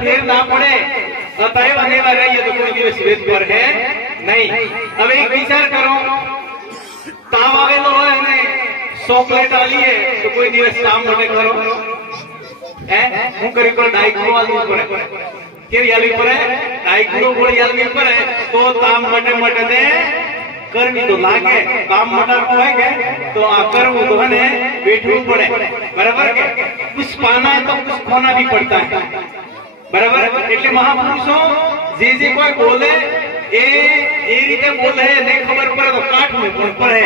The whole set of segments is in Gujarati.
ફેર ના પડે અતએવ અનેવા રહીએ તો કોઈ દિવસ વેદ પર હે નહીં. હવે એક વિચાર કરો, તાવ આવેલો હોય અને ચોકલેટ આલીએ તો કોઈ દિવસ કામ માટે કરો હે? હું કરી કરો ડાયકો આલવી પડે. કેવી આલવી પડે? ડાયકો ગોળી આલવી પડે તો તાવ માટે ને કરવી તો લાગે. કામ મટાડવું હોય કે તો આ કરવું તો હને બેઠવું પડે. બરાબર કે કુછ પાના તો કુછ ખોના भी पड़ता है. बराबर. એટલે મહાપુરુષો જે કોઈ બોલે એ રીતે બોલે ને ખબર પડે તો કાઠ में પણ પડે,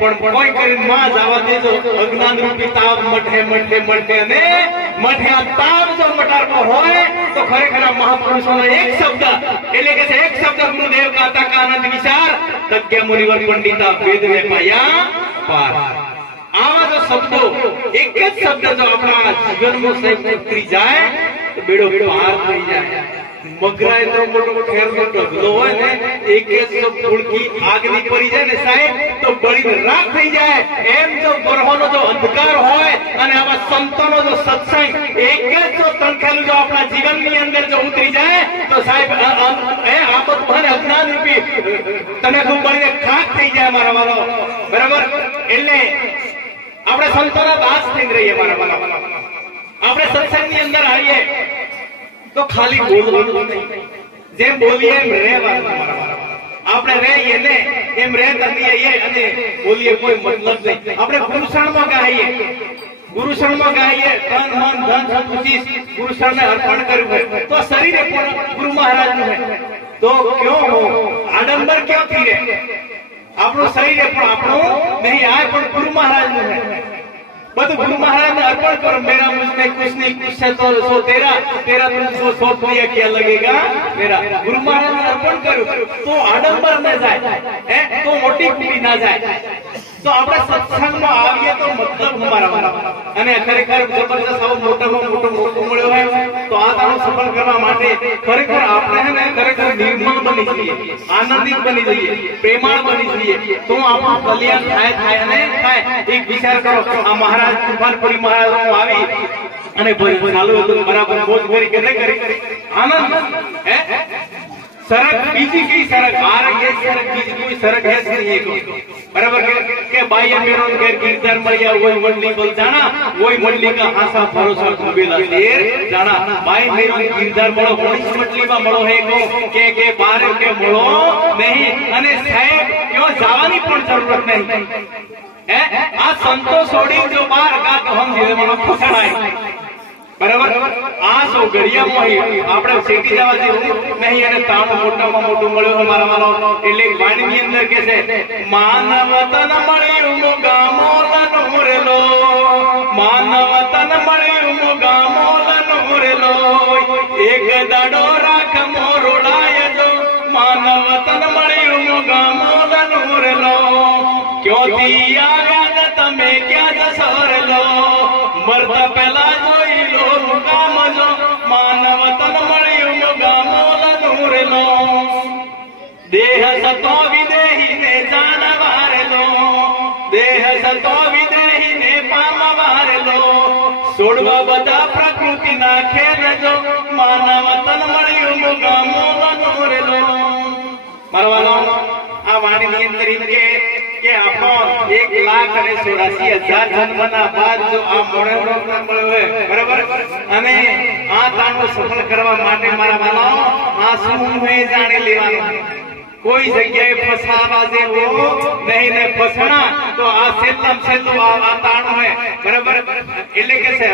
પણ કોઈ કરીને માં જવા દેજો. અજ્ઞાન રૂપી તાવ મઠે અને મઠે આ તાવ જો મટાડવો હોય તો ખરેખર મહાપુરુષોનો એક શબ્દ એટલે કે એક શબ્દ ગુરુદેવ ગાતા કા આનંદ વિચાર તજ્ઞ મુનિવર પંડિતા વેદ મે પાયા પાર. આવા જો શબ્દો એક જ શબ્દ જો આપણા જીવનમાં સહિત ઉતરી જાય તો બેડો પાર થઈ જાય. મગરાય તો મોટો ખેરનો ઢગલો હોય ને એક જ ફૂડકી આગની પડી જાય ને સાહેબ તો બળીને રાખ થઈ જાય. એમ જો બરહોનો જો અંધકાર હોય અને આવા સંતોનો જો સત્સંગ એક જ જો તણખેલું જો આપણા જીવનની અંદર જો ઉતરી જાય તો સાહેબ એ આપત મને અજ્ઞાન રૂપી તને ખૂબ બળીને ખાક થઈ જાય મારા વાલો. બરાબર. એટલે આપણે સંતોના દાસ થઈ રહીએ મારા વાલા. આપણે સત્સંગની અંદર આવીએ તો ખાલી બોલવાનું નહીં, જેમ બોલીએ એમ રહેવાનું. આપણે રહીએ ને એમ રહેતા થઈએ અને બોલીએ કોઈ મતલબ નહીં. આપણે ગુરુશરણમાં ગાઈએ તન મન ધન સબ ગુરુશરણને અર્પણ કર્યું હોય તો શરીરે પણ ગુરુ મહારાજનું હોય તો ક્યો હો આડંબર ક્યાંથી રહે? આપણું શરીરે પણ આપણું નહીં, આ પણ ગુરુ મહારાજનું હોય. બધું ગુરુ महाराज ने अर्पण करो. मेरा मुझमें कुछ नहीं, कुछ है तो सो तेरा, तेरा तुमको सौंप दिया, क्या लगेगा मेरा. गुरु महाराज ने अर्पण करो तो आडंबर न जाए तो मोटी पीढ़ी ना जाए. तो આપણે સત્સંગમાં આવીએ તો મતલબ અમારા અને ખરેખર જબરદસ્ત આવો મોટામાં મોટો મોકો મળ્યો હોય તો આ તારું સફળ કરવા માટે ખરેખર આપણે હે ને ખરેખર નિર્મળ બની જઈએ, આનંદિત બની જઈએ, પ્રેમાળ બની જઈએ તો આપણું કલ્યાણ થાય અને થાય. એક વિચાર કરો, આ મહારાજ તુફાનપુરી મહારાજ આવી અને ચાલુ હતું બરાબર મોજ કરી કે નહીં કરી આનંદ હે सरक बीजी की सरक आ रही है, सरक बीजी कोई सरक है नहीं है. बराबर के बाई मेरोन के कीर्तन मरिया वही मंडली बोल जाना, वही मंडली का आशा भरोसा डूबेला शेर जाना. बाई मेरोन कीर्तन મળો પોલીસ મંડલીમાં મળો હે કે બાર કે મળો નહીં અને સાહેબ ક્યો જવાની પણ જરૂરત નહીં હે. આ સંતો છોડી જો બાર કા તો હમ જીવનમાં ફસાણાય. બરાબર. આ સો ઘડિયામાં આપણે શેટી જવા જેવું નહીં અને તાણ મોટામાં મોટું મળ્યું મારા વાલો. એટલે વાણીની અંદર કે છે માનવ તન મળ્યું ગામોલનો મોરેલો, માનવ તન મળ્યું ગામોલનો મોરેલો, એક દાડો રાખ મોરોડાય જો માનવ તન મળ્યું ગામોલનો મોરેલો. ક્યોથી આવ્યા તમે ક્યાં જસરેલો, મરતા પહેલા જોઈ લો મુકામ જો માનવ તન મળ્યું ગામોલનો મોરેલો. દેહ સતો વિદેહીને જાનવારેલો, દેહ સતો વિદેહીને પામવારેલો, છોડવા બધા પ્રકૃતિના ખેલ જો માનવ તન મળ્યું ગામોલનો મોરેલો. મારવાનો આ વાણીની અંદર કે આપણો 1,84,000 જન્મના બાદ જો આ મળ્યો હોય બરાબર અને આ તાણું સફળ કરવા માટે મારા વાલાઓ આ શું હોય જાણી લેવાનું. કોઈ જગ્યાએ ફસાવા જેવો નહીં ને ફસણા તો આ છેલ્લું આ તાણ હોય બરાબર. એટલે કે છે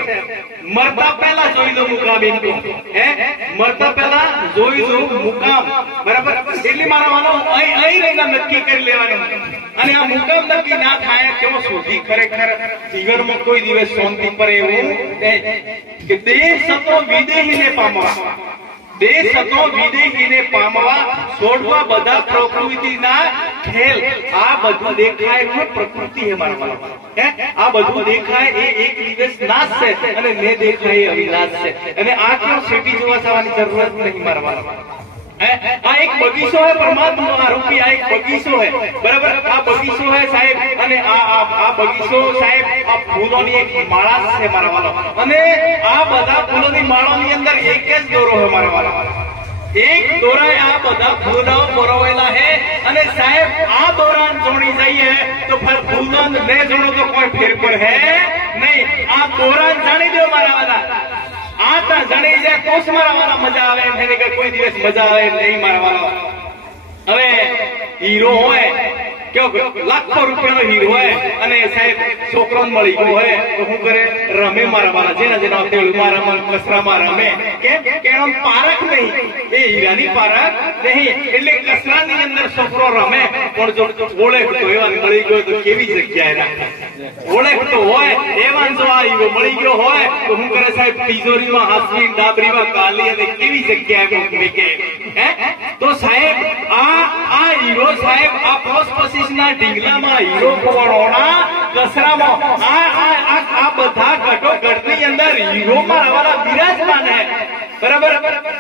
મરતા પહેલા જોઈ લો મુકામ એમ હે, મરતા પહેલા જોઈ લો મુકામ બરાબર. એટલે મારા વાલો અહીં રહીને નક્કી કરી લેવાનું અને આ મુકામ નક્કી ના થાય કેવો સુધી ખરેખર જીવનમાં કોઈ દિવસ શાંતિ પર એવું કે દેહ સતો વિદેહીને પામવા, દેહ સતો વિદેહીને પામવા, છોડવા બધા પ્રકૃતિના ખેલ. આ બધું દેખાય પ્રકૃતિ હે મારા વાલા હે. આ બધું દેખાય એ એક દિવસ નાશ છે અને ને દેખાય અવિનાશ છે. અને આ કેવું સિટી જોવા જવાની જરૂરત નહીં મારા વાલા. આ એક બગીચો है परमात्मा रूपी આ એક બગીચો है બરાબર આ બગીચો है સાહેબ અને આ બગીચો સાહેબ આ ફૂલોની એક માળા છે મારા વાલો અને આ બધા ફૂલોની માળાની અંદર એક જ દોરો है મારા વાલો એક દોરાએ આ બધા ફૂલો પરોવેલા है અને સાહેબ આ દોરાન જોડી જઈએ તો ફૂલોન ને જોડો તો કોઈ ફેર પર है નહીં આ દોરાન જાણી દો મારા વાલા आता जणी जाए तो मारा वाला मजा आवे मैंने कहा कोई दिवस मजा आवे नहीं मारा वाला હવે હીરો હોય क्यों लाखों रुपया हीरो है અને સાહેબ છોકરો મળી ગયો હોય તો શું કરે રમે મારા વાલા જેના જેના તેળમાં રમે કસરામાં રમે કેમ કે આમ પારખ નહીં એ હીરાની પારખ નહીં એટલે કસરાની અંદર છોકરો રમે પણ જો ઓળખ તો એવા મળી ગયો તો કેવી જગ્યાએ રાખે ઓળખ તો હોય એવા જો આ હીરો મળી ગયો હોય તો શું કરે સાહેબ તિજોરીમાં હાથની ડાબરીમાં કાલી અને કેવી જગ્યાએ મૂકે હે તો સાહેબ આ હીરો સાહેબ આ પોસ્ટ ના ઢીંગલામાં હીરો કોણોના કસરામાં આ બધા ઘટો ઘટની અંદર હીરોમાં રહેવાના બિરાજમાન હે બરાબર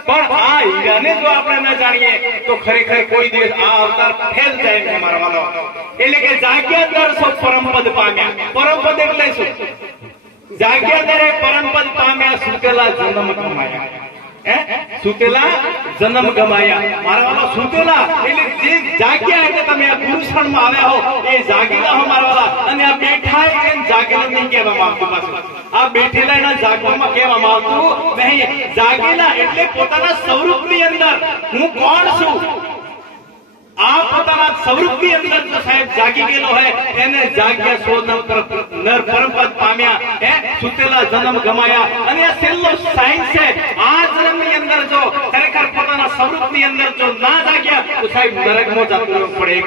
પણ આ હીરાને જો આપણે ન જાણીએ તો ખરેખર કોઈ દિવસ આ અવતાર ફેલ જાય છે મારા વાલો એટલે કે જાગ્યા દર્શો પરમપદ પામ્યા પરમપદ એટલે શું જાગ્યા દરે પરમપદ પામ્યા સુતેલા જન્મ કમાયા સુતેલા જન્મ ગમાયા મારા વાલા સુતેલા એટલે જે જાગ્યા એટલે તમે આ પુરુષણમાં આવ્યા હો એ જાગેલા હો મારા વાલા અને આ બેઠા એમ જાગેલા નહીં કહેવામાં આવતું પાછું આ બેઠેલા એના જાગવામાં કહેવામાં આવતું નહીં જાગેલા એટલે પોતાના સ્વરૂપની અંદર હું કોણ છું આ પોતાના સ્વરૂપની અંદર જો સાહેબ જાગી ગયેલો હોય એને જાગ્યા સો નર પરમપદ પામ્યા હે સુતેલા જન્મ ગમાયા અને આ છેલ્લો સાયન્સ છે આ જન્મની અંદર જો ખરેખર પોતાના સ્વરૂપની અંદર જો ના જાગ્યા તો સાહેબ નરકમાં જવું પડે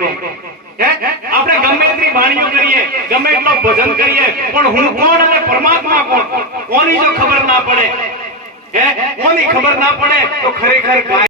આપણે ગમે એટલી વાણીઓ કરીએ ગમે એટલો ભજન કરીએ પણ હું કોણ અને પરમાત્મા કોણ કોની જો ખબર ના પડે કોની ખબર ના પડે તો ખરેખર